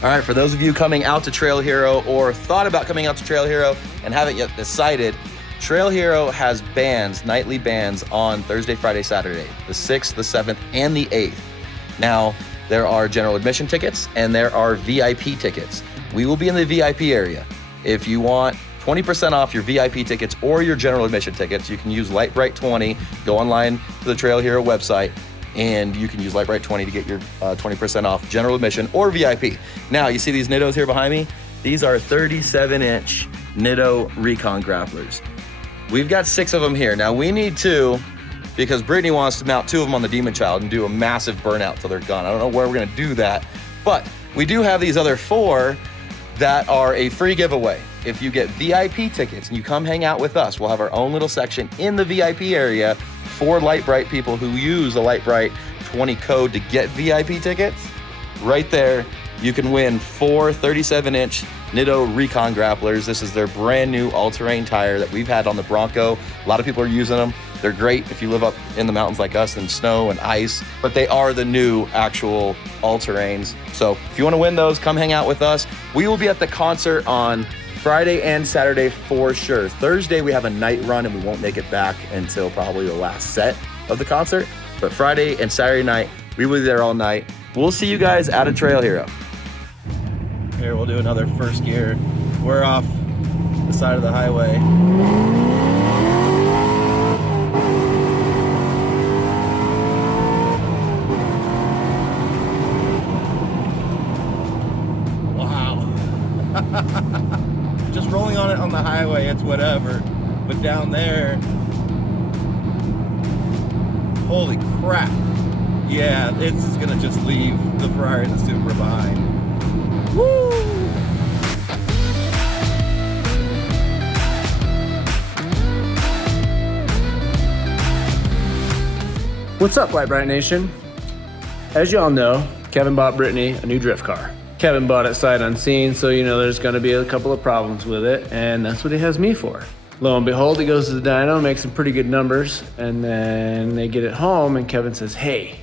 All right, for those of you coming out to Trail Hero or thought about coming out to Trail Hero and haven't yet decided, Trail Hero has bands, nightly bands on Thursday, Friday, Saturday, the 6th, the 7th, and the 8th. Now, there are general admission tickets and there are VIP tickets. We will be in the VIP area. If you want 20% off your VIP tickets or your general admission tickets, you can use Brite 20, go online to the Trail Hero website, and you can use Brite 20 to get your 20% off general admission or VIP. Now, you see these Nittos here behind me? These are 37-inch Nitto Recon grapplers. We've got 6 of them here. Now we need 2 because Brittany wants to mount 2 of them on the Demon Child and do a massive burnout till they're gone. I don't know where we're gonna do that, but we do have these other 4 that are a free giveaway. If you get VIP tickets and you come hang out with us, we'll have our own little section in the VIP area for Brite people who use the Brite 20 code to get VIP tickets. Right there, you can win 4 37-inch Nitto Recon grapplers. This is their brand new all-terrain tire that we've had on the Bronco. A lot of people are using them. They're great if you live up in the mountains like us in snow and ice, but they are the new actual all-terrains. So if you want to win those, come hang out with us. We will be at the concert on Friday and Saturday for sure. Thursday, we have a night run and we won't make it back until probably the last set of the concert. But Friday and Saturday night, we will be there all night. We'll see you guys at a Trail Hero. Here, we'll do another first gear. We're off the side of the highway. Wow. Just rolling on it on the highway, it's whatever. But down there, holy crap. Yeah, it's gonna just leave the Ferrari and the Supra behind. Woo! What's up, Brite Nation? As you all know, Kevin bought Brittany a new drift car. Kevin bought it sight unseen, so you know there's gonna be a couple of problems with it, and that's what he has me for. Lo and behold, he goes to the dyno, makes some pretty good numbers, and then they get it home, and Kevin says, hey,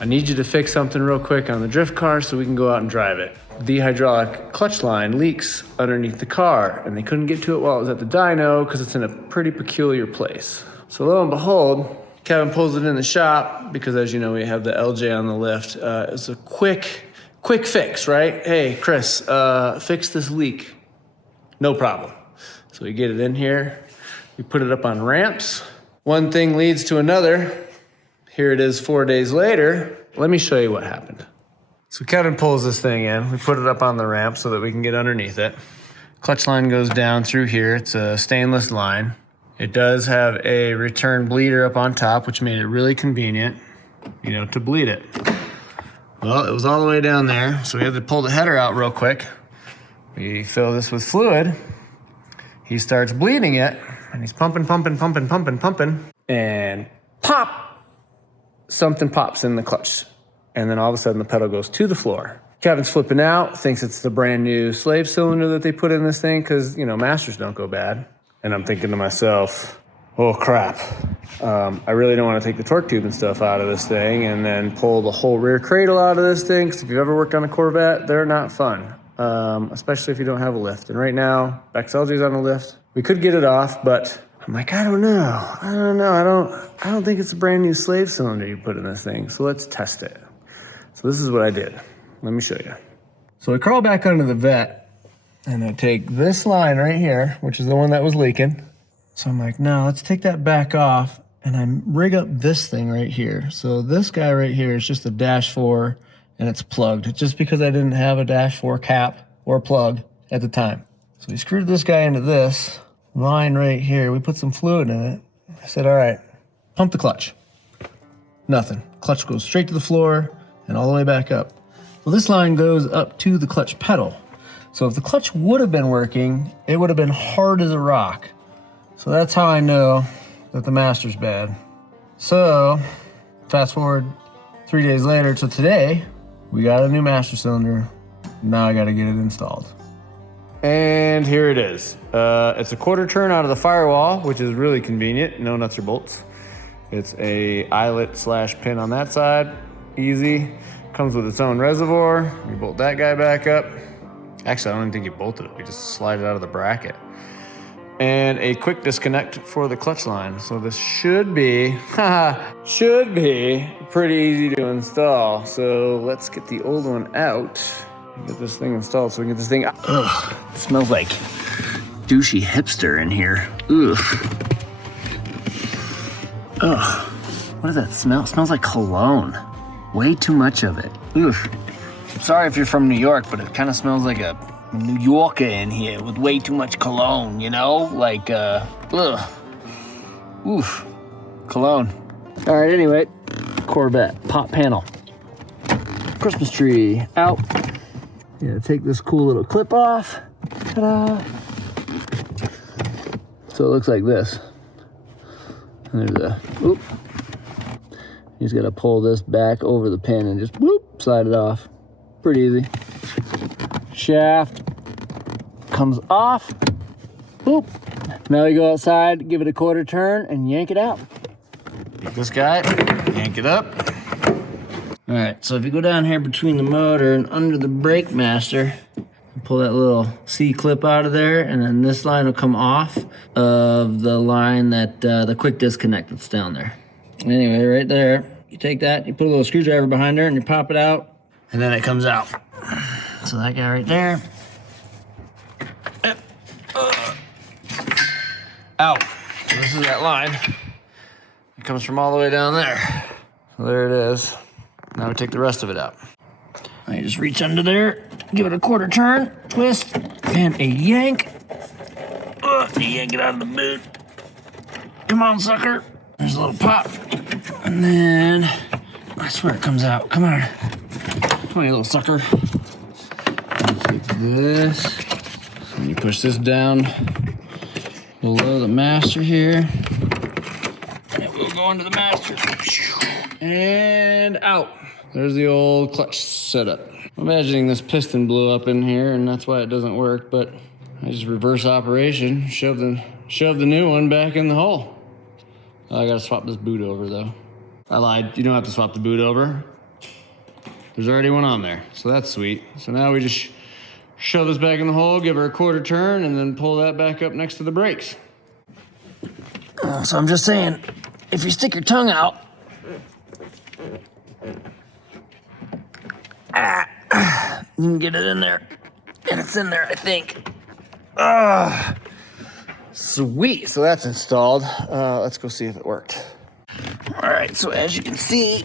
I need you to fix something real quick on the drift car so we can go out and drive it. The hydraulic clutch line leaks underneath the car, and they couldn't get to it while it was at the dyno because it's in a pretty peculiar place. So lo and behold, Kevin pulls it in the shop because, as you know, we have the LJ on the lift. It's a quick fix, right? Hey, Chris, fix this leak. No problem. So we get it in here. We put it up on ramps. One thing leads to another. Here it is 4 days later. Let me show you what happened. So Kevin pulls this thing in. We put it up on the ramp so that we can get underneath it. Clutch line goes down through here. It's a stainless line. It does have a return bleeder up on top, which made it really convenient, you know, to bleed it. Well, it was all the way down there, so we had to pull the header out real quick. We fill this with fluid. He starts bleeding it, and he's pumping, and pop! Something pops in the clutch. And then all of a sudden the pedal goes to the floor. Kevin's flipping out, thinks it's the brand new slave cylinder that they put in this thing because, you know, masters don't go bad. And I'm thinking to myself, oh crap. I really don't want to take the torque tube and stuff out of this thing and then pull the whole rear cradle out of this thing. Because if you've ever worked on a Corvette, they're not fun, especially if you don't have a lift. And right now, Bex LG's on a lift. We could get it off, but I'm like, I don't know. I don't think it's a brand new slave cylinder you put in this thing. So let's test it. So this is what I did. Let me show you. So I crawl back under the vet and I take this line right here, which is the one that was leaking. So I'm like, no, let's take that back off and I rig up this thing right here. So this guy right here is just a dash 4 and it's plugged. Just because I didn't have a dash 4 cap or plug at the time. So we screwed this guy into this line right here. We put some fluid in it. I said, all right, pump the clutch. Nothing. Clutch goes straight to the floor and all the way back up. Well, this line goes up to the clutch pedal. So if the clutch would have been working, it would have been hard as a rock. So that's how I know that the master's bad. So fast forward 3 days later to today, we got a new master cylinder. Now I got to get it installed. And here it is. It's a quarter turn out of the firewall, which is really convenient. No nuts or bolts. It's a eyelet / pin on that side. Easy. Comes with its own reservoir. You bolt that guy back up. Actually, I don't even think you bolted it. We just slide it out of the bracket. And a quick disconnect for the clutch line. So this should be pretty easy to install. So let's get the old one out. Get this thing installed so we can get this thing out. Ugh, it smells like douchey hipster in here. Ugh. Ugh. What does that smell? It smells like cologne. Way too much of it. Ugh. I'm sorry if you're from New York, but it kind of smells like a New Yorker in here with way too much cologne, you know? Like, ugh. Oof. Cologne. All right, anyway. Corvette, pop panel. Christmas tree, out. Yeah, take this cool little clip off. Ta-da. So it looks like this. And there's a, oop. You just gotta pull this back over the pin and just whoop, slide it off. Pretty easy. Shaft comes off. Boop. Now you go outside, give it a quarter turn, and yank it out. Take this guy, yank it up. All right, so if you go down here between the motor and under the brake master, pull that little C-clip out of there, and then this line will come off of the line that the quick disconnect that's down there. Anyway, right there, you take that, you put a little screwdriver behind there, and you pop it out, and then it comes out. So that guy right there. Out. So this is that line. It comes from all the way down there. So there it is. Now we take the rest of it out. Now you just reach under there, give it a quarter turn, twist, and a yank. You yank it out of the boot. Come on, sucker. There's a little pop. And then, I swear it comes out. Come on. Come on, you little sucker. Take this. And you push this down below the master here. And it will go into the master. And out. There's the old clutch setup. I'm imagining this piston blew up in here and that's why it doesn't work, but I just reverse operation, shove the new one back in the hole. I gotta swap this boot over though. I lied, you don't have to swap the boot over. There's already one on there, so that's sweet. So now we just shove this back in the hole, give her a quarter turn, and then pull that back up next to the brakes. So I'm just saying, if you stick your tongue out, you can get it in there. And it's in there, I think. Sweet, so that's installed. Let's go see if it worked. All right, so as you can see,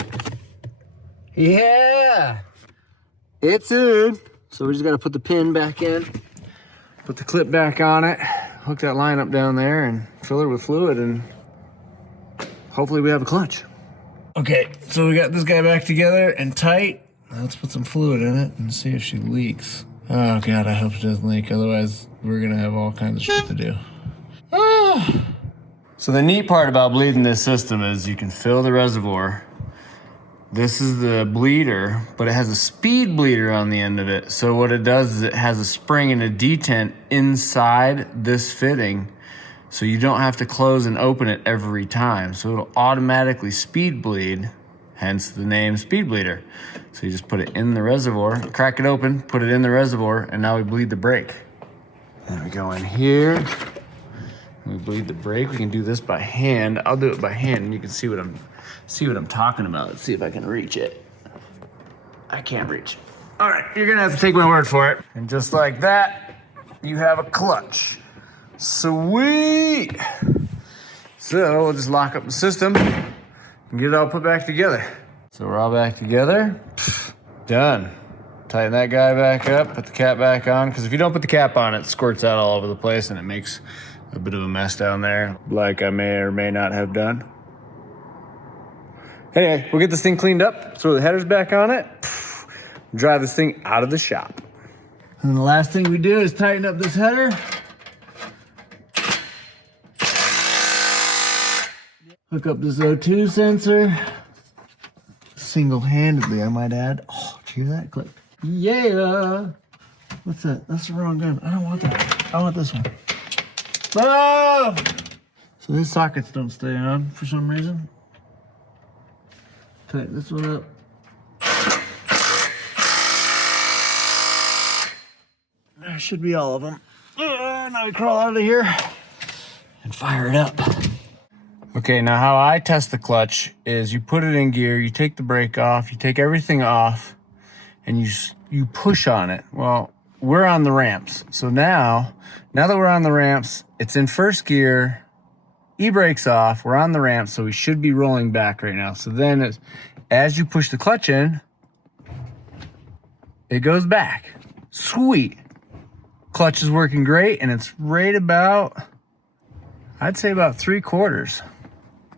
yeah, it's in. So we just gotta put the pin back in, put the clip back on it, hook that line up down there and fill her with fluid, and hopefully we have a clutch. Okay, so we got this guy back together and tight. Now let's put some fluid in it and see if she leaks. Oh God, I hope it doesn't leak. Otherwise, we're gonna have all kinds of shit to do. So the neat part about bleeding this system is you can fill the reservoir. This is the bleeder, but it has a speed bleeder on the end of it. So what it does is it has a spring and a detent inside this fitting. So you don't have to close and open it every time. So it'll automatically speed bleed, hence the name speed bleeder. So you just put it in the reservoir, crack it open, put it in the reservoir, and now we bleed the brake. Then we go in here, we bleed the brake. We can do this by hand. I'll do it by hand and you can see what I'm talking about. Let's see if I can reach it. I can't reach it. All right, you're gonna have to take my word for it. And just like that, you have a clutch. Sweet. So we'll just lock up the system and get it all put back together. So we're all back together. Done. Tighten that guy back up, put the cap back on, because if you don't put the cap on, it squirts out all over the place and it makes a bit of a mess down there, like I may or may not have done. Anyway, we'll get this thing cleaned up, throw the headers back on it, drive this thing out of the shop. And the last thing we do is tighten up this header. Hook up this O2 sensor. Single-handedly, I might add. Oh, did you hear that click? Yeah! What's that? That's the wrong gun. I don't want that. I want this one. Ah! So these sockets don't stay on for some reason. Tighten this one up. Should be all of them. Now we crawl out of here and fire it up. Okay, now how I test the clutch is you put it in gear, you take the brake off, you take everything off, and you push on it. Well, we're on the ramps. So now that we're on the ramps, it's in first gear, e-brake's off, we're on the ramp, so we should be rolling back right now. So then as you push the clutch in, it goes back. Sweet. Clutch is working great, and it's right about, I'd say about 3/4.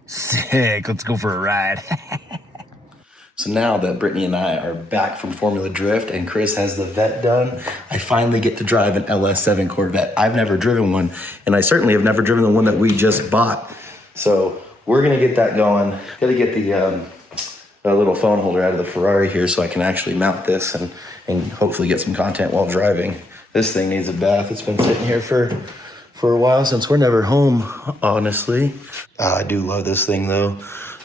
Sick, let's go for a ride. So now that Brittany and I are back from Formula Drift and Chris has the vet done, I finally get to drive an LS7 Corvette. I've never driven one, and I certainly have never driven the one that we just bought. So we're gonna get that going. Gotta get the little phone holder out of the Ferrari here so I can actually mount this and hopefully get some content while driving. This thing needs a bath. It's been sitting here for a while since we're never home, honestly. I do love this thing though.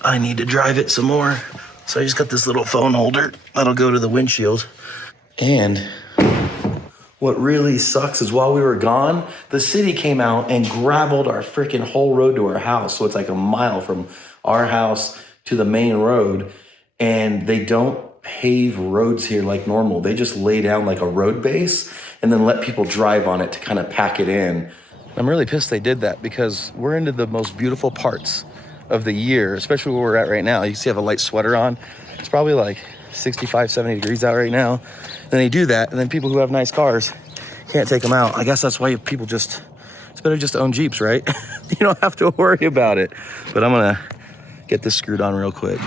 I need to drive it some more. So I just got this little phone holder that'll go to the windshield. And what really sucks is while we were gone, the city came out and gravelled our freaking whole road to our house. So it's like a mile from our house to the main road. And they don't pave roads here like normal. They just lay down like a road base and then let people drive on it to kind of pack it in. I'm really pissed they did that because we're into the most beautiful parts of the year, especially where we're at right now. You see I have a light sweater on. It's probably like 65, 70 degrees out right now. Then they do that, and then people who have nice cars can't take them out. I guess that's why people it's better just to own Jeeps, right? You don't have to worry about it. But I'm gonna get this screwed on real quick.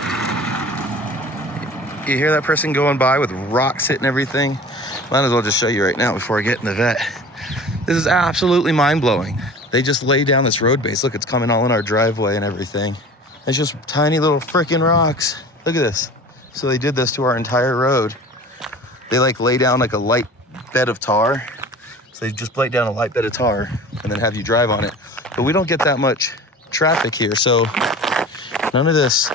You hear that person going by with rocks hitting everything? Might as well just show you right now before I get in the vet. This is absolutely mind-blowing. They just lay down this road base. Look, it's coming all in our driveway and everything. It's just tiny little freaking rocks. Look at this. So they did this to our entire road. They like lay down like a light bed of tar. So they just lay down a light bed of tar and then have you drive on it. But we don't get that much traffic here. So none of this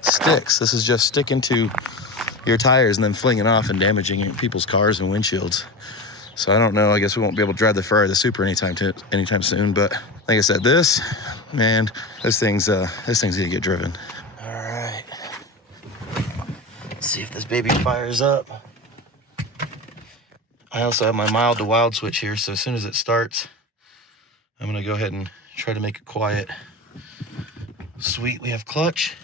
sticks. This is just sticking to your tires and then flinging off and damaging people's cars and windshields. So I don't know, I guess we won't be able to drive the Ferrari the Super anytime soon, but like I said, this thing's gonna get driven. All right, let's see if this baby fires up. I also have my mild to wild switch here, so as soon as it starts, I'm gonna go ahead and try to make it quiet. Sweet, we have clutch.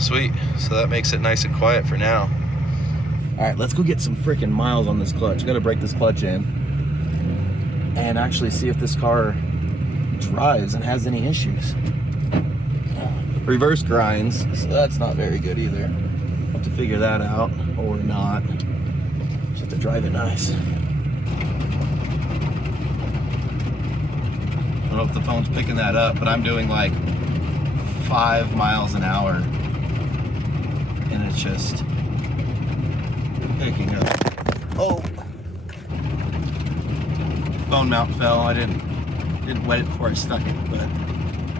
Sweet, so that makes it nice and quiet for now. All right, let's go get some freaking miles on this clutch. Gotta break this clutch in and actually see if this car drives and has any issues. Reverse grinds, so that's not very good either. Have to figure that out or not. Just have to drive it nice. I don't know if the phone's picking that up, but I'm doing like 5 miles an hour and it's just picking up. Oh, phone mount fell. I didn't wet it before I stuck it, but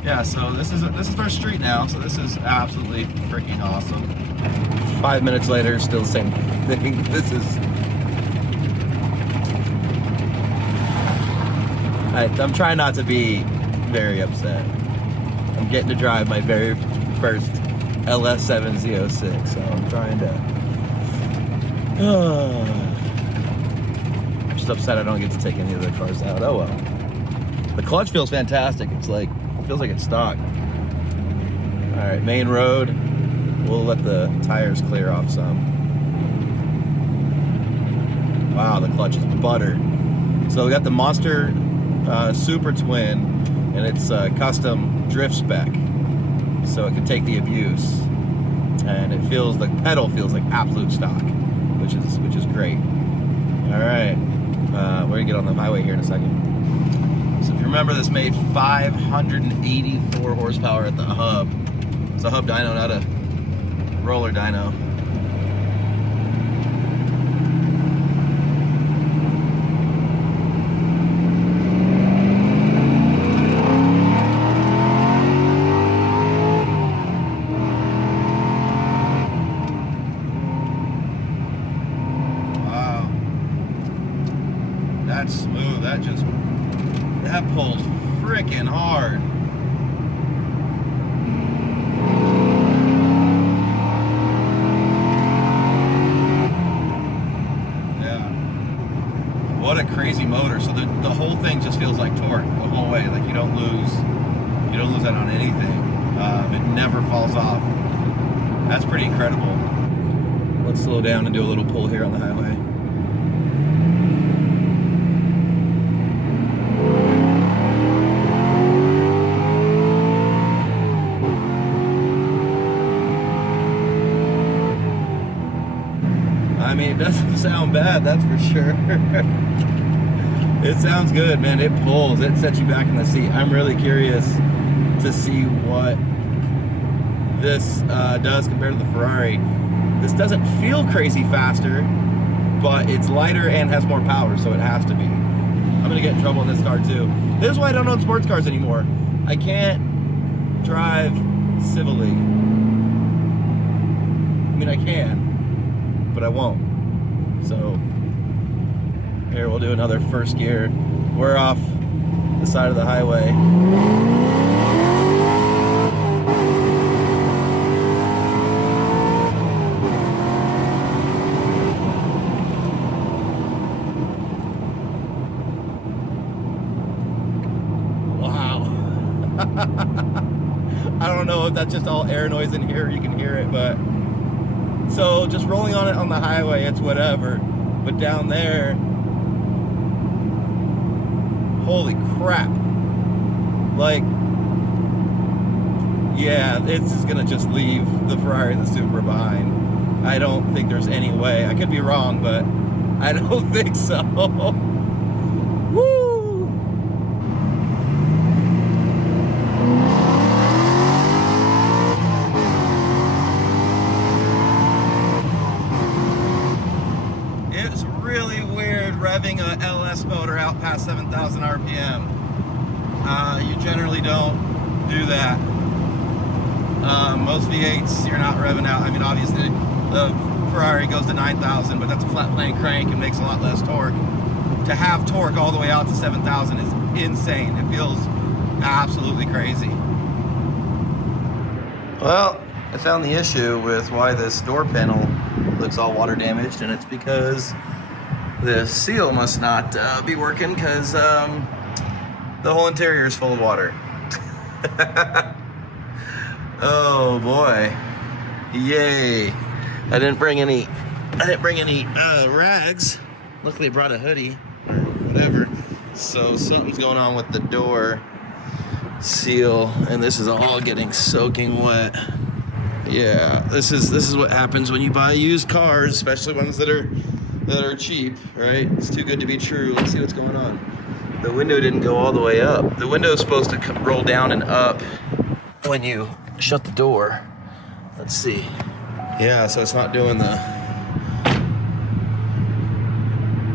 yeah. So this is our street now. So this is absolutely freaking awesome. 5 minutes later, still the same thing. This is. I'm trying not to be very upset. I'm getting to drive my very first LS7 Z06, so I'm trying to. I'm just upset I don't get to take any of the cars out. Oh well. The clutch feels fantastic. It feels like it's stock. All right, main road. We'll let the tires clear off some. Wow, the clutch is buttered. So we got the Monster Super Twin, and it's a custom drift spec, so it can take the abuse. And the pedal feels like absolute stock. Which is great. All right, we're gonna get on the highway here in a second. So if you remember, this made 584 horsepower at the hub. It's a hub dyno, not a roller dyno. that's smooth. That pulls freaking hard. What a crazy motor. So the whole thing just feels like torque the whole way. Like you don't lose that on anything. It never falls off. That's pretty incredible. Let's slow down and do a little pull here on the highway. I mean, it doesn't sound bad, that's for sure. It sounds good, man. It pulls. It sets you back in the seat. I'm really curious to see what this does compared to the Ferrari. This doesn't feel crazy faster, but it's lighter and has more power, so it has to be. I'm gonna get in trouble in this car too. This is why I don't own sports cars anymore. I can't drive civilly. I mean, I can, but I won't. So here, we'll do another first gear. We're off the side of the highway. Wow. I don't know if that's just all air noise in here, you can hear it, but so just rolling on it on the highway, it's whatever. But down there, holy crap. Like, yeah, it's just gonna just leave the Ferrari and the Supra behind. I don't think there's any way. I could be wrong, but I don't think so. Woo! It's really weird revving a LS motor out past 7,000 RPM. You generally don't do that. Most V8s, you're not revving out. I mean, obviously, the Ferrari goes to 9,000, but that's a flat plane crank and makes a lot less torque. To have torque all the way out to 7,000 is insane. It feels absolutely crazy. Well, I found the issue with why this door panel looks all water damaged, and it's because the seal must not be working because the whole interior is full of water. Oh boy, yay! I didn't bring any rags. Luckily, I brought a hoodie or whatever. So something's going on with the door seal, and this is all getting soaking wet. Yeah, this is what happens when you buy used cars, especially ones that are cheap, right? It's too good to be true. Let's see what's going on. The window didn't go all the way up. The window is supposed to roll down and up when you shut the door. Let's see. Yeah, so it's not doing the...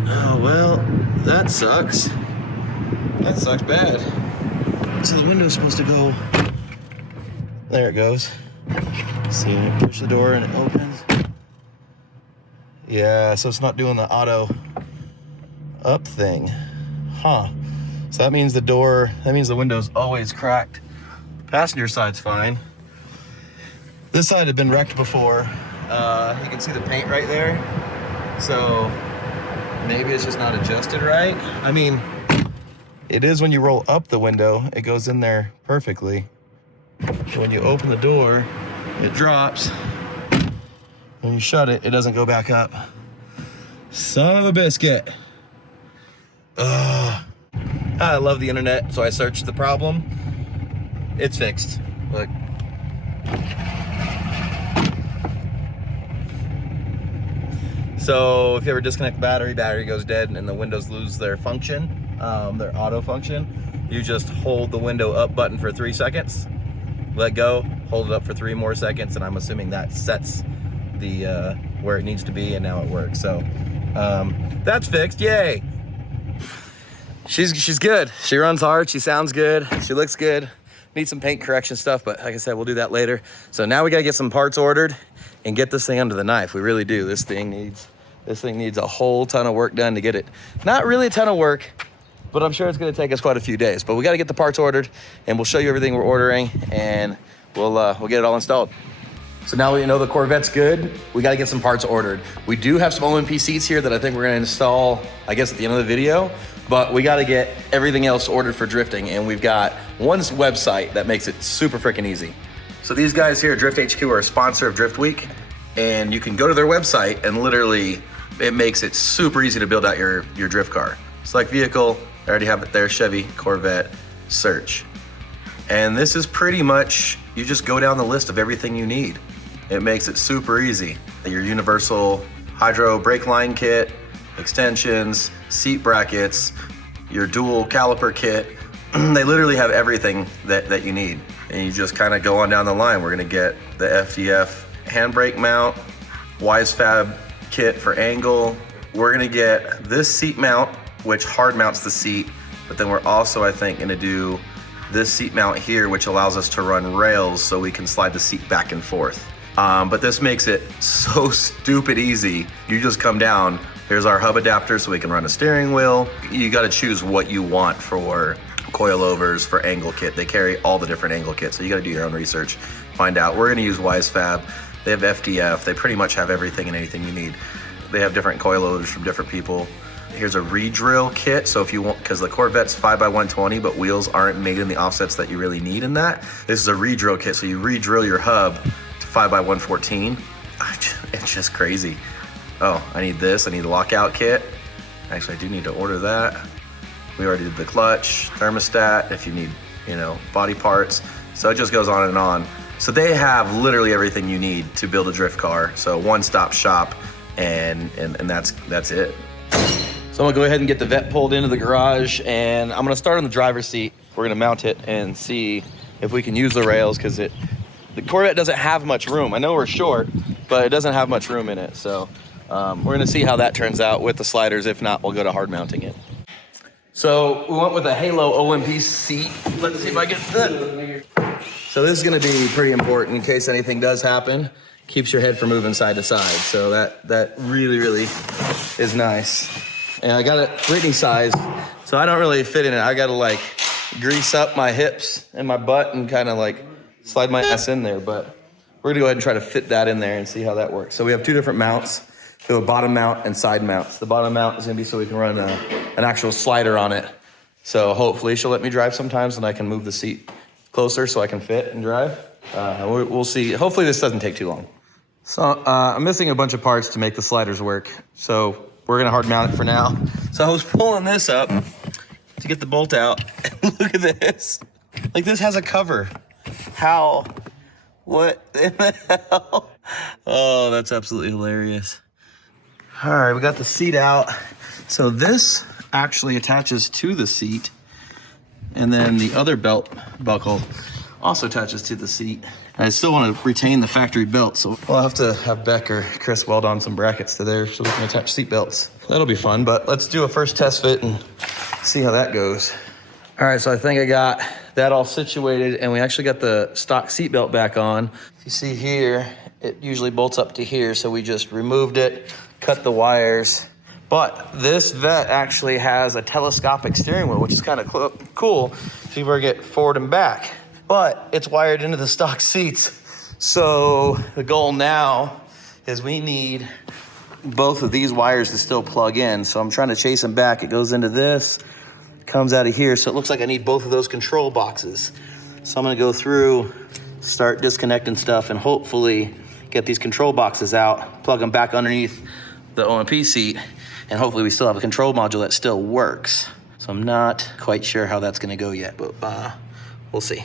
Oh, well, that sucks. That sucks bad. So the window's supposed to go... There it goes. See, push the door and it opens. Yeah, so it's not doing the auto up thing. Huh. So that means the window's always cracked. Passenger side's fine. This side had been wrecked before. You can see the paint right there. So maybe it's just not adjusted right. I mean, it is when you roll up the window, it goes in there perfectly. But when you open the door, it drops. When you shut it, it doesn't go back up. Son of a biscuit. Ugh. I love the internet, so I searched the problem. It's fixed. Look. So if you ever disconnect the battery goes dead and the windows lose their function, their auto function, you just hold the window up button for 3 seconds, let go, hold it up for 3 more seconds, and I'm assuming that sets the where it needs to be, and now it works. So that's fixed. Yay. She's good. She runs hard. She sounds good. She looks good. Need some paint correction stuff, but like I said, we'll do that later. So now we gotta get some parts ordered and get this thing under the knife. We really do. This thing This thing needs a whole ton of work done to get it. Not really a ton of work, but I'm sure it's gonna take us quite a few days. But we gotta get the parts ordered, and we'll show you everything we're ordering, and we'll get it all installed. So now we know the Corvette's good, we gotta get some parts ordered. We do have some OMP seats here that I think we're gonna install, I guess, at the end of the video, but we gotta get everything else ordered for drifting, and we've got one website that makes it super freaking easy. So these guys here at Drift HQ are a sponsor of Drift Week, and you can go to their website and literally, it makes it super easy to build out your drift car. Select vehicle, I already have it there, Chevy, Corvette, search. And this is pretty much, you just go down the list of everything you need. It makes it super easy. Your universal hydro brake line kit, extensions, seat brackets, your dual caliper kit. They literally have everything that you need. And you just kind of go on down the line. We're gonna get the FDF handbrake mount, WiseFab kit for angle. We're gonna get this seat mount, which hard mounts the seat, but then we're also, I think, gonna do this seat mount here, which allows us to run rails so we can slide the seat back and forth. But this makes it so stupid easy. You just come down, here's our hub adapter so we can run a steering wheel. You gotta choose what you want for coilovers, for angle kit. They carry all the different angle kits, so you gotta do your own research, find out. We're gonna use WiseFab. They have FDF. They pretty much have everything and anything you need. They have different coilovers from different people. Here's a re-drill kit, so if you want, because the Corvette's 5x120, but wheels aren't made in the offsets that you really need in that. This is a re-drill kit, so you re-drill your hub to 5x114. It's just crazy. Oh, I need this, I need a lockout kit. Actually, I do need to order that. We already did the clutch, thermostat, if you need, body parts. So it just goes on and on. So they have literally everything you need to build a drift car. So one-stop shop, and that's it. So I'm gonna go ahead and get the Vette pulled into the garage, and I'm gonna start on the driver's seat. We're gonna mount it and see if we can use the rails, because the Corvette doesn't have much room. I know we're short, but it doesn't have much room in it. So we're gonna see how that turns out with the sliders. If not, we'll go to hard mounting it. So we went with a Halo OMP seat. Let's see if I get that. So this is gonna be pretty important in case anything does happen. Keeps your head from moving side to side. So that really, really is nice. And I got it Britney size, so I don't really fit in it. I gotta like grease up my hips and my butt and kind of like slide my ass in there. But we're gonna go ahead and try to fit that in there and see how that works. So we have two different mounts. We have a bottom mount and side mounts. The bottom mount is gonna be so we can run an actual slider on it. So hopefully she'll let me drive sometimes, and I can move the seat closer so I can fit and drive. We'll see. Hopefully this doesn't take too long. So I'm missing a bunch of parts to make the sliders work. So we're gonna hard mount it for now. So I was pulling this up to get the bolt out. Look at this. Like, this has a cover. How? What in the hell? Oh, that's absolutely hilarious. All right, we got the seat out. So this actually attaches to the seat, and then the other belt buckle also attaches to the seat. And I still want to retain the factory belt, so we'll have to have Beck or Chris weld on some brackets to there so we can attach seat belts. That'll be fun, but let's do a first test fit and see how that goes. All right, so I think I got that all situated, and we actually got the stock seat belt back on. You see here, it usually bolts up to here, so we just removed it, cut the wires. But this Vette actually has a telescopic steering wheel, which is kind of cool, so you can get forward and back. But it's wired into the stock seats. So the goal now is we need both of these wires to still plug in. So I'm trying to chase them back. It goes into this, comes out of here. So it looks like I need both of those control boxes. So I'm gonna go through, start disconnecting stuff, and hopefully get these control boxes out, plug them back underneath the OMP seat, and hopefully we still have a control module that still works. So I'm not quite sure how that's gonna go yet, but we'll see.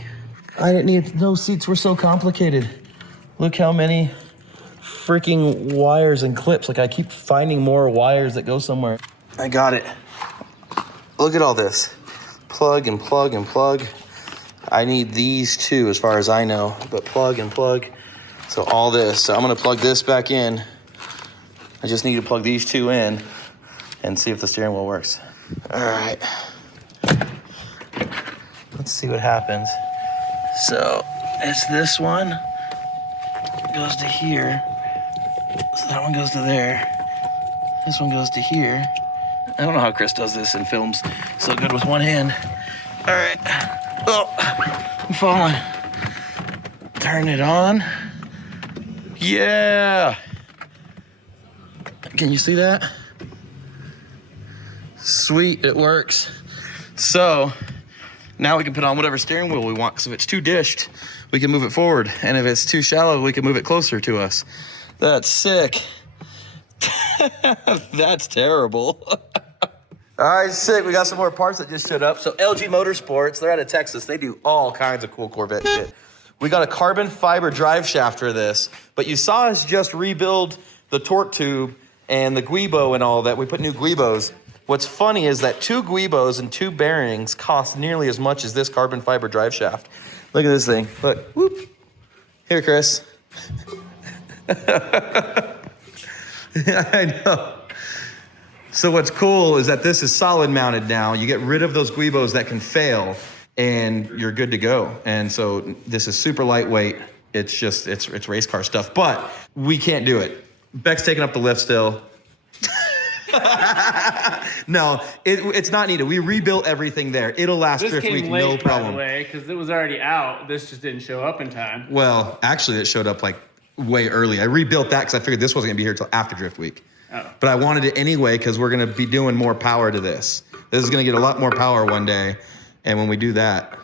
I didn't need, those seats were so complicated. Look how many freaking wires and clips. Like, I keep finding more wires that go somewhere. I got it. Look at all this. Plug and plug and plug. I need these two as far as I know, but plug and plug. So all this, so I'm gonna plug this back in. I just need to plug these two in and see if the steering wheel works. All right. Let's see what happens. So it's this one goes to here. So that one goes to there. This one goes to here. I don't know how Chris does this and films so good with one hand. All right. Oh, I'm falling. Turn it on. Yeah. Can you see that? Sweet, it works. So now we can put on whatever steering wheel we want, because if it's too dished, we can move it forward. And if it's too shallow, we can move it closer to us. That's sick. That's terrible. All right, sick. We got some more parts that just showed up. So LG Motorsports, they're out of Texas. They do all kinds of cool Corvette shit. We got a carbon fiber drive shaft for this, but you saw us just rebuild the torque tube and the guibo and all that. We put new guibos. What's funny is that 2 guibos and 2 bearings cost nearly as much as this carbon fiber drive shaft. Look at this thing. Look, whoop. Here, Chris. I know. So what's cool is that this is solid mounted now. You get rid of those guibos that can fail and you're good to go. And so this is super lightweight. It's just, it's race car stuff, but we can't do it. Beck's taking up the lift still. No, it's not needed. We rebuilt everything there. It'll last Drift Week, no problem. By the way, because it was already out. This just didn't show up in time. Well, actually, it showed up like way early. I rebuilt that because I figured this wasn't gonna be here till after Drift Week. Oh. But I wanted it anyway because we're gonna be doing more power to this. This is gonna get a lot more power one day, and when we do that,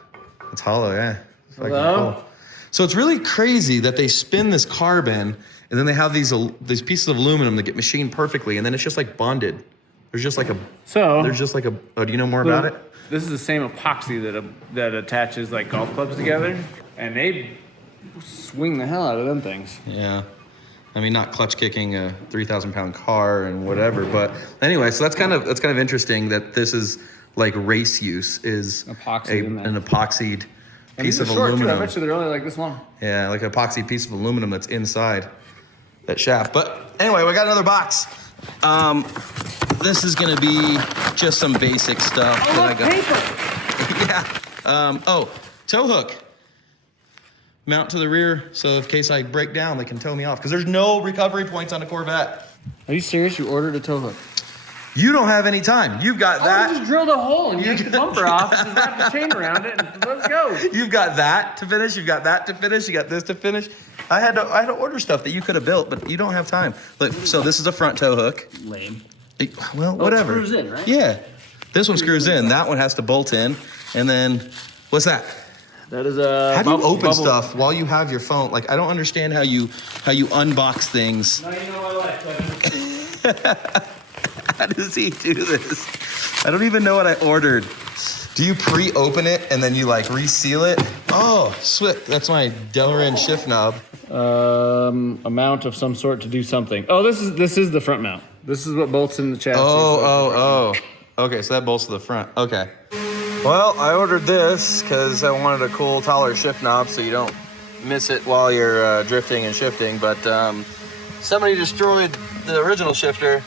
it's hollow. Yeah. It's Hello? cool. So it's really crazy that they spin this carbon. And then they have these pieces of aluminum that get machined perfectly, and then it's just like bonded. There's just like a. Oh, do you know more about it? This is the same epoxy that attaches like golf clubs together, and they swing the hell out of them things. Yeah, I mean, not clutch kicking a 3,000-pound car and whatever, but anyway, so that's kind of interesting that this is like race use is an epoxied piece of aluminum. Too. I bet you they're only like this long. Yeah, like an epoxy piece of aluminum that's inside that shaft. But anyway, we got another box. This is gonna be just some basic stuff. Paper. Yeah. Tow hook. Mount to the rear, so in case I break down, they can tow me off. Because there's no recovery points on a Corvette. Are you serious? You ordered a tow hook? You don't have any time. You've got that. I just drilled a hole and yanked the bumper off and just wrapped the chain around it and let's go. You've got that to finish. You've got that to finish. You got this to finish. I had to order stuff that you could have built, but you don't have time. Look, so this is a front tow hook. Lame. Well, whatever. It screws in, right? Yeah. This one screws in. That one has to bolt in. And then, what's that? That is a. How do you open stuff while you have your phone? Like, I don't understand how you unbox things. Now you know my life. How does he do this? I don't even know what I ordered. Do you pre-open it and then you like reseal it? Oh, sweet. That's my Delrin shift knob. A mount of some sort to do something. Oh, this is the front mount. This is what bolts in the chassis. Oh. Okay, so that bolts to the front. Okay. Well, I ordered this because I wanted a cool, taller shift knob so you don't miss it while you're drifting and shifting. But somebody destroyed the original shifter.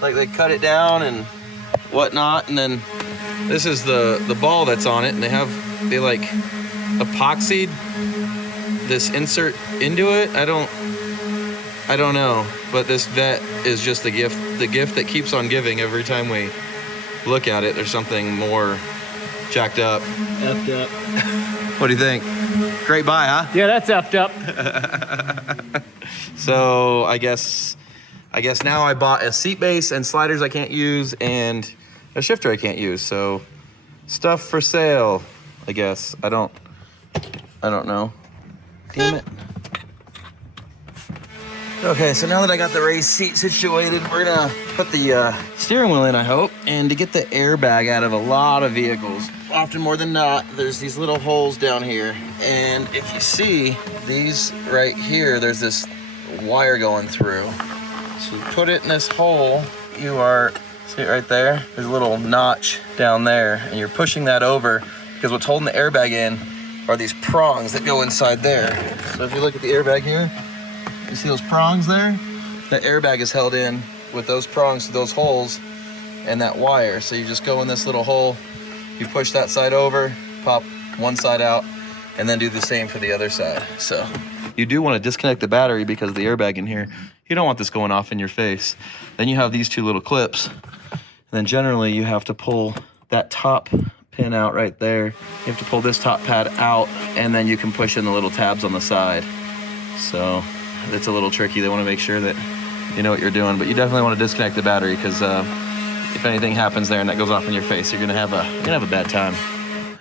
Like they cut it down and whatnot, and then this is the ball that's on it, and they like epoxied this insert into it. I don't know, but this vet is just the gift that keeps on giving. Every time we look at it, there's something more jacked up. Effed up. What do you think? Great buy, huh? Yeah, that's effed up. So I guess now I bought a seat base and sliders I can't use and a shifter I can't use. So stuff for sale, I guess. I don't know. Damn it. Okay, so now that I got the race seat situated, we're gonna put the steering wheel in, I hope. And to get the airbag out of a lot of vehicles, often more than not, there's these little holes down here. And if you see these right here, there's this wire going through. So you put it in this hole, see it right there? There's a little notch down there, and you're pushing that over because what's holding the airbag in are these prongs that go inside there. So if you look at the airbag here, you see those prongs there? The airbag is held in with those prongs to those holes and that wire. So you just go in this little hole, you push that side over, pop one side out, and then do the same for the other side. So you do want to disconnect the battery because of the airbag in here. You don't want this going off in your face. Then you have these two little clips. And then generally you have to pull that top pin out right there. You have to pull this top pad out, and then you can push in the little tabs on the side. So it's a little tricky. They want to make sure that you know what you're doing, but you definitely want to disconnect the battery, because if anything happens there and that goes off in your face, you're gonna have a bad time.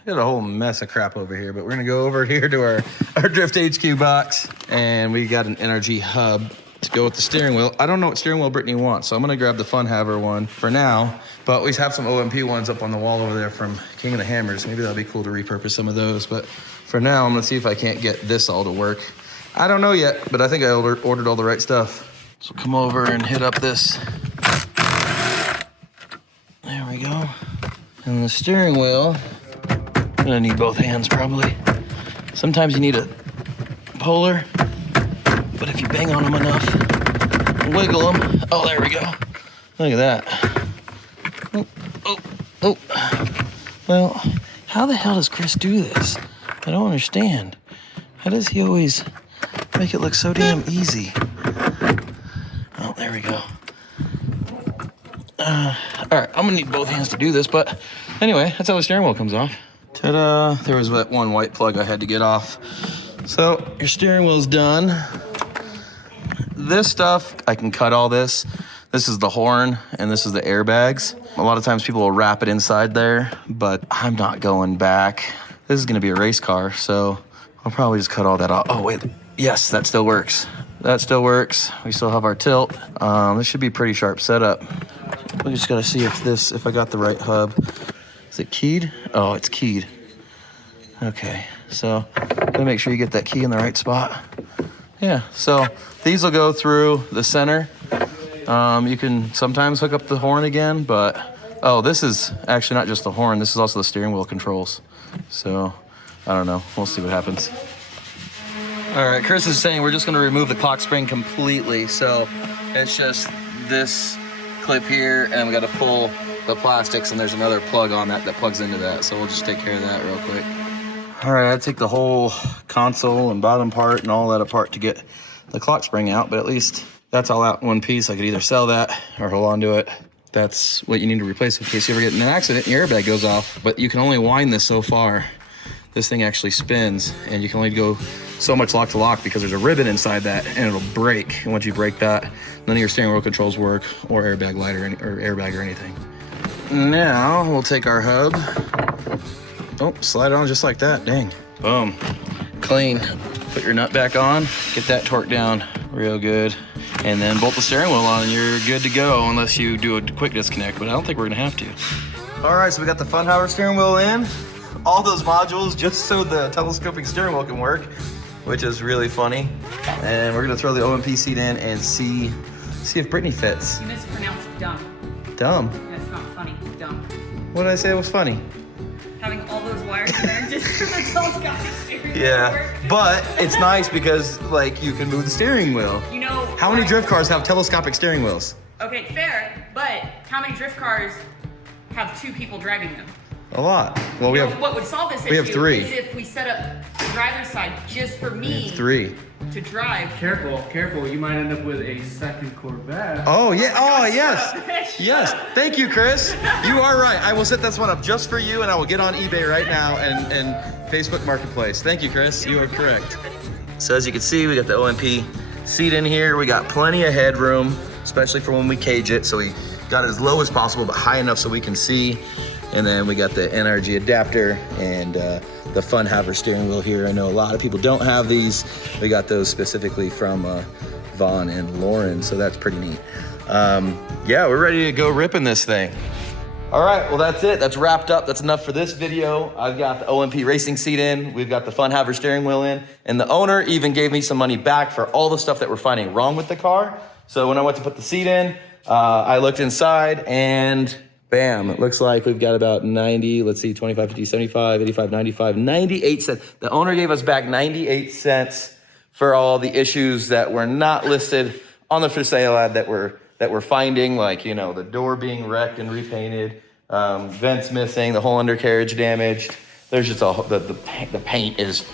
Got a whole mess of crap over here, but we're gonna go over here to our Drift HQ box, and we got an NRG hub to go with the steering wheel. I don't know what steering wheel Brittany wants, so I'm gonna grab the Fun Haver one for now, but we have some OMP ones up on the wall over there from King of the Hammers. Maybe that'll be cool to repurpose some of those, but for now, I'm gonna see if I can't get this all to work. I don't know yet, but I think I ordered all the right stuff. So come over and hit up this. There we go. And the steering wheel, I'm gonna need both hands probably. Sometimes you need a puller, but if you bang on them enough, wiggle them. Oh, there we go. Look at that. Oh, oh, oh. Well, how the hell does Chris do this? I don't understand. How does he always make it look so damn easy? Oh, there we go. All right, I'm gonna need both hands to do this, but anyway, that's how the steering wheel comes off. Ta-da! There was that one white plug I had to get off. So your steering wheel's done. This stuff, I can cut all this. This is the horn, and this is the airbags. A lot of times people will wrap it inside there, but I'm not going back. This is gonna be a race car, so I'll probably just cut all that off. Oh, wait, yes, that still works. That still works. We still have our tilt. This should be a pretty sharp setup. We just gotta see if I got the right hub. Is it keyed? Oh, it's keyed. Okay, so gotta make sure you get that key in the right spot. Yeah, so these will go through the center. You can sometimes hook up the horn again, but oh, this is actually not just the horn, this is also the steering wheel controls. So, I don't know, we'll see what happens. All right, Chris is saying we're just gonna remove the clock spring completely. So it's just this clip here, and we gotta pull the plastics, and there's another plug on that plugs into that. So we'll just take care of that real quick. All right, I'd take the whole console and bottom part and all that apart to get the clock spring out, but at least that's all out in one piece. I could either sell that or hold on to it. That's what you need to replace in case you ever get in an accident and your airbag goes off. But you can only wind this so far. This thing actually spins, and you can only go so much lock to lock because there's a ribbon inside that, and it'll break. And once you break that, none of your steering wheel controls work, or airbag light or airbag or anything. Now we'll take our hub. Oh, slide it on just like that. Dang. Boom. Clean. Put your nut back on. Get that torque down real good, and then bolt the steering wheel on, and you're good to go unless you do a quick disconnect. But I don't think we're gonna have to. All right, so we got the Fun Haver steering wheel in. All those modules just so the telescoping steering wheel can work, which is really funny. And we're gonna throw the OMP seat in and see if Brittany fits. You mispronounced dumb. Dumb? That's not funny, dumb. What did I say was funny? Having all those wires in there just for the telescopic steering wheel Yeah, to work. but it's nice because like you can move the steering wheel. You know, How many drift cars have telescopic steering wheels? Okay, fair, but how many drift cars have two people driving them? A lot. Well, What would solve this issue we have three. is if we set up the driver's side just for me three. to drive. Careful, you might end up with a second Corvette. Oh yeah. Oh yes. Yes. Thank you, Chris. You are right. I will set this one up just for you, and I will get on eBay right now and Facebook Marketplace. Thank you, Chris. You are correct. So as you can see, we got the OMP seat in here. We got plenty of headroom, especially for when we cage it. So we got it as low as possible, but high enough so we can see. And then we got the NRG adapter and the Fun Haver steering wheel here. I know a lot of people don't have these. We got those specifically from Vaughn and Lauren, so that's pretty neat. Yeah, we're ready to go ripping this thing. All right, well that's it. That's wrapped up. That's enough for this video. I've got the OMP racing seat in. We've got the Fun Haver steering wheel in. And the owner even gave me some money back for all the stuff that we're finding wrong with the car. So when I went to put the seat in, I looked inside and bam, it looks like we've got about 90, let's see, 25, 50, 75, 85, 95, 98 cents. The owner gave us back 98 cents for all the issues that were not listed on the for sale ad that we're finding, like, you know, the door being wrecked and repainted, vents missing, the whole undercarriage damaged. There's just the paint is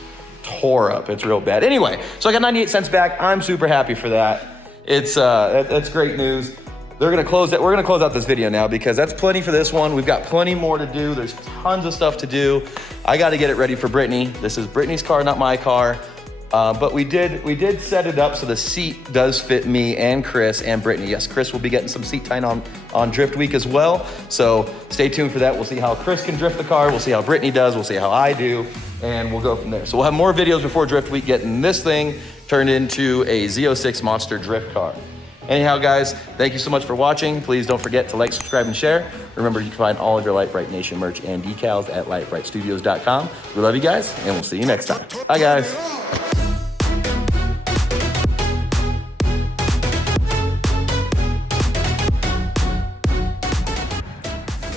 tore up. It's real bad. Anyway, so I got 98 cents back. I'm super happy for that. It's that's great news. They're gonna close it. We're gonna close out this video now because that's plenty for this one. We've got plenty more to do. There's tons of stuff to do. I got to get it ready for Brittany. This is Brittany's car, not my car. But we did set it up so the seat does fit me and Chris and Brittany. Yes, Chris will be getting some seat time on Drift Week as well. So stay tuned for that. We'll see how Chris can drift the car. We'll see how Brittany does. We'll see how I do, and we'll go from there. So we'll have more videos before Drift Week getting this thing turned into a Z06 monster drift car. Anyhow, guys, thank you so much for watching. Please don't forget to like, subscribe, and share. Remember, you can find all of your Lite Brite Nation merch and decals at LiteBriteStudios.com. We love you guys, and we'll see you next time. Bye, guys.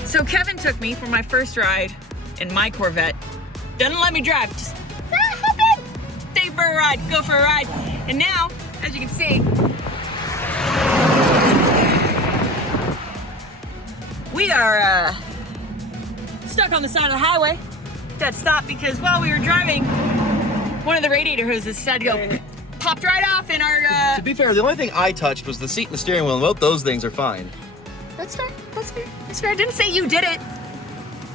So Kevin took me for my first ride in my Corvette. Doesn't let me drive. Just hop in, stay for a ride, go for a ride. And now, as you can see, we are stuck on the side of the highway. Got stopped because while we were driving, one of the radiator hoses decided to go popped right off in our. To be fair, the only thing I touched was the seat and the steering wheel, and both those things are fine. That's fair. That's fair. That's fair. I didn't say you did it.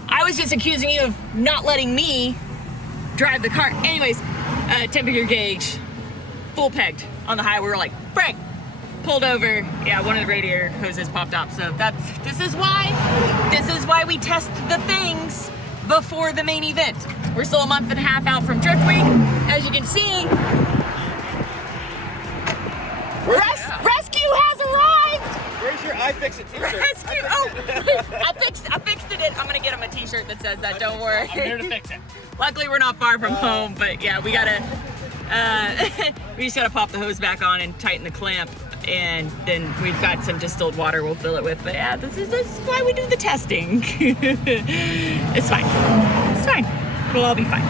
I was just accusing you of not letting me drive the car. Anyways, temperature gauge, full pegged on the highway. We were like, brake. Pulled over. Yeah, one of the radiator hoses popped off. So this is why we test the things before the main event. We're still a month and a half out from Drift Week. As you can see, rescue has arrived. Where's your iFixit t-shirt? Rescue! Oh, I fixed it. I'm gonna get him a t-shirt that says that. Don't worry. I'm here to fix it. Luckily, we're not far from home, but yeah, we gotta. We just gotta pop the hose back on and tighten the clamp, and then we've got some distilled water we'll fill it with. But yeah, this is why we do the testing. It's fine. It's fine. We'll all be fine.